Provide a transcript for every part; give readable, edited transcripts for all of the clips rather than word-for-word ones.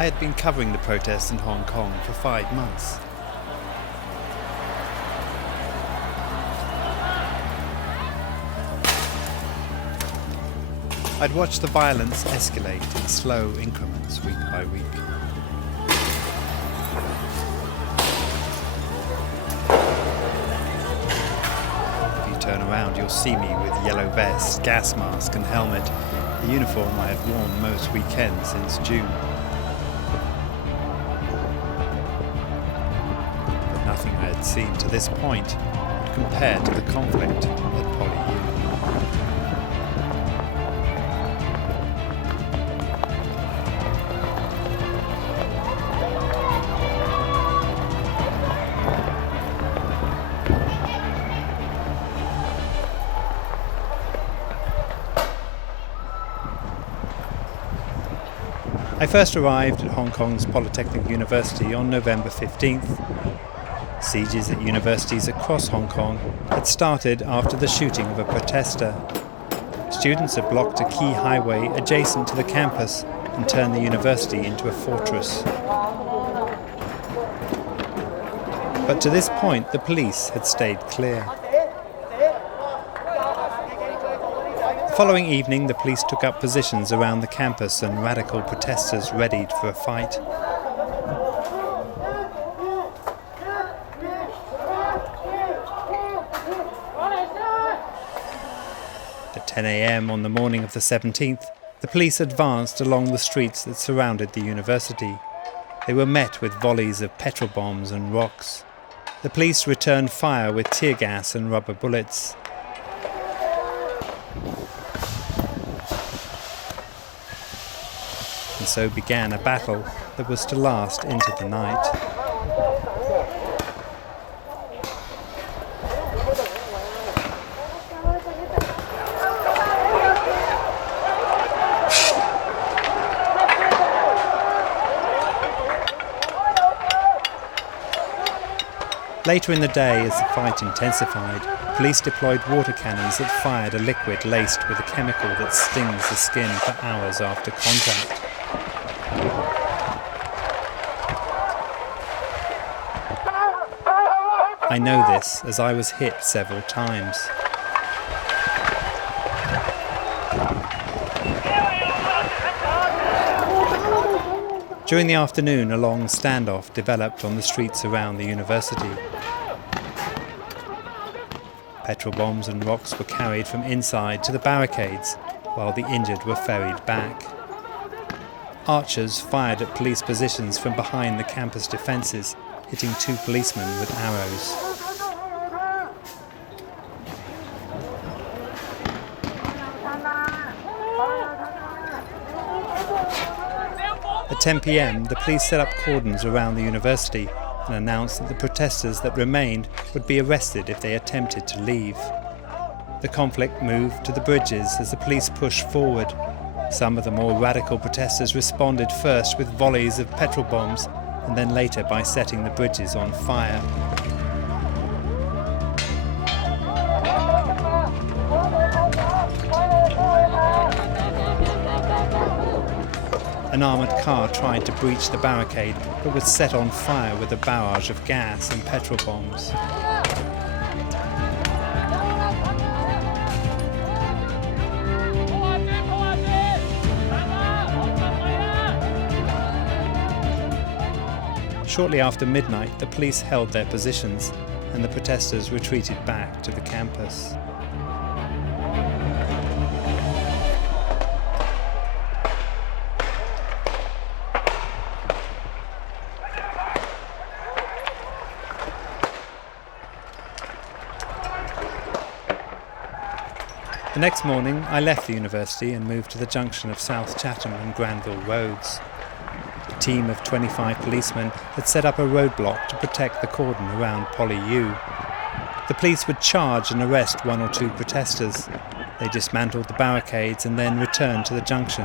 I had been covering the protests in Hong Kong for 5 months. I'd watched the violence escalate in slow increments week by week. If you turn around, you'll see me with yellow vest, gas mask and helmet, the uniform I had worn most weekends since June. But nothing I had seen to this point would compare to the conflict at PolyU. I first arrived at Hong Kong's Polytechnic University on November 15th. Sieges at universities across Hong Kong had started after the shooting of a protester. Students had blocked a key highway adjacent to the campus and turned the university into a fortress. But to this point, the police had stayed clear. The following evening, the police took up positions around the campus and radical protesters readied for a fight. At 10 a.m. on the morning of the 17th, the police advanced along the streets that surrounded the university. They were met with volleys of petrol bombs and rocks. The police returned fire with tear gas and rubber bullets. And so began a battle that was to last into the night. Later in the day, as the fight intensified, police deployed water cannons that fired a liquid laced with a chemical that stings the skin for hours after contact. I know this as I was hit several times. During the afternoon, a long standoff developed on the streets around the university. Petrol bombs and rocks were carried from inside to the barricades, while the injured were ferried back. Archers fired at police positions from behind the campus defences, hitting 2 policemen with arrows. At 10 p.m, the police set up cordons around the university and announced that the protesters that remained would be arrested if they attempted to leave. The conflict moved to the bridges as the police pushed forward. Some of the more radical protesters responded first with volleys of petrol bombs and then later by setting the bridges on fire. An armoured car tried to breach the barricade but was set on fire with a barrage of gas and petrol bombs. Shortly after midnight, the police held their positions and the protesters retreated back to the campus. The next morning, I left the university and moved to the junction of South Chatham and Granville Roads. A team of 25 policemen had set up a roadblock to protect the cordon around PolyU. The police would charge and arrest 1 or 2 protesters. They dismantled the barricades and then returned to the junction.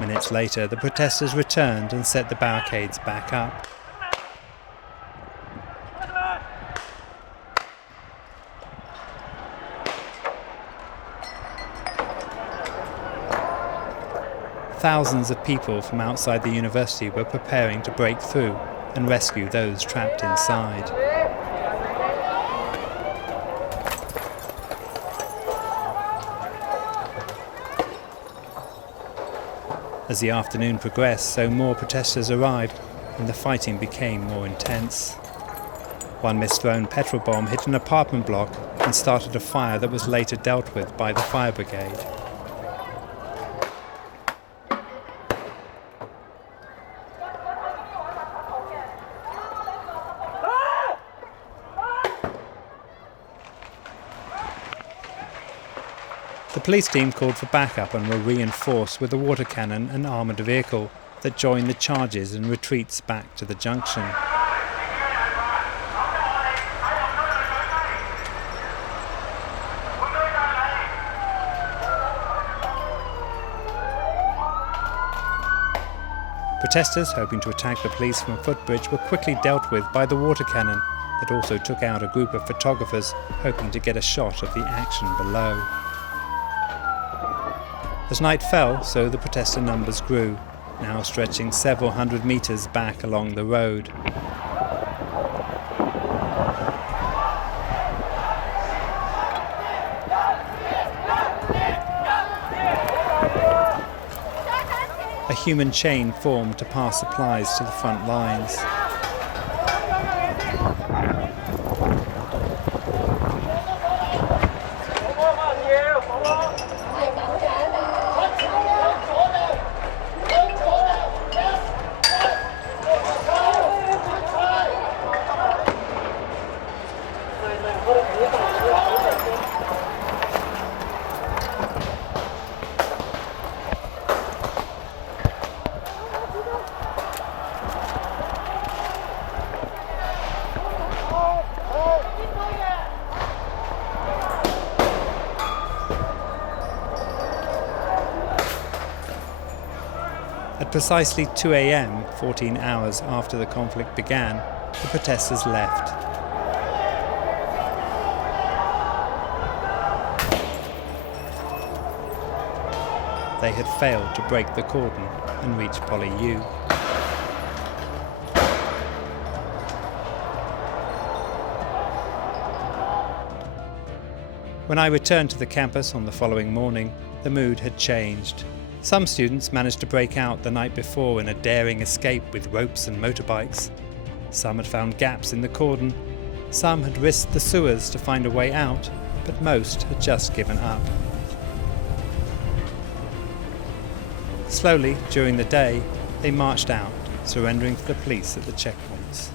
Minutes later, the protesters returned and set the barricades back up. Thousands of people from outside the university were preparing to break through and rescue those trapped inside. As the afternoon progressed, so more protesters arrived and the fighting became more intense. One misthrown petrol bomb hit an apartment block and started a fire that was later dealt with by the fire brigade. The police team called for backup and were reinforced with a water cannon and armoured vehicle that joined the charges and retreats back to the junction. Protesters hoping to attack the police from a footbridge were quickly dealt with by the water cannon that also took out a group of photographers hoping to get a shot of the action below. As night fell, so the protester numbers grew, now stretching several hundred metres back along the road. A human chain formed to pass supplies to the front lines. At precisely 2 a.m, 14 hours after the conflict began, the protesters left. They had failed to break the cordon and reach PolyU. When I returned to the campus on the following morning, the mood had changed. Some students managed to break out the night before in a daring escape with ropes and motorbikes. Some had found gaps in the cordon. Some had risked the sewers to find a way out, but most had just given up. Slowly, during the day, they marched out, surrendering to the police at the checkpoints.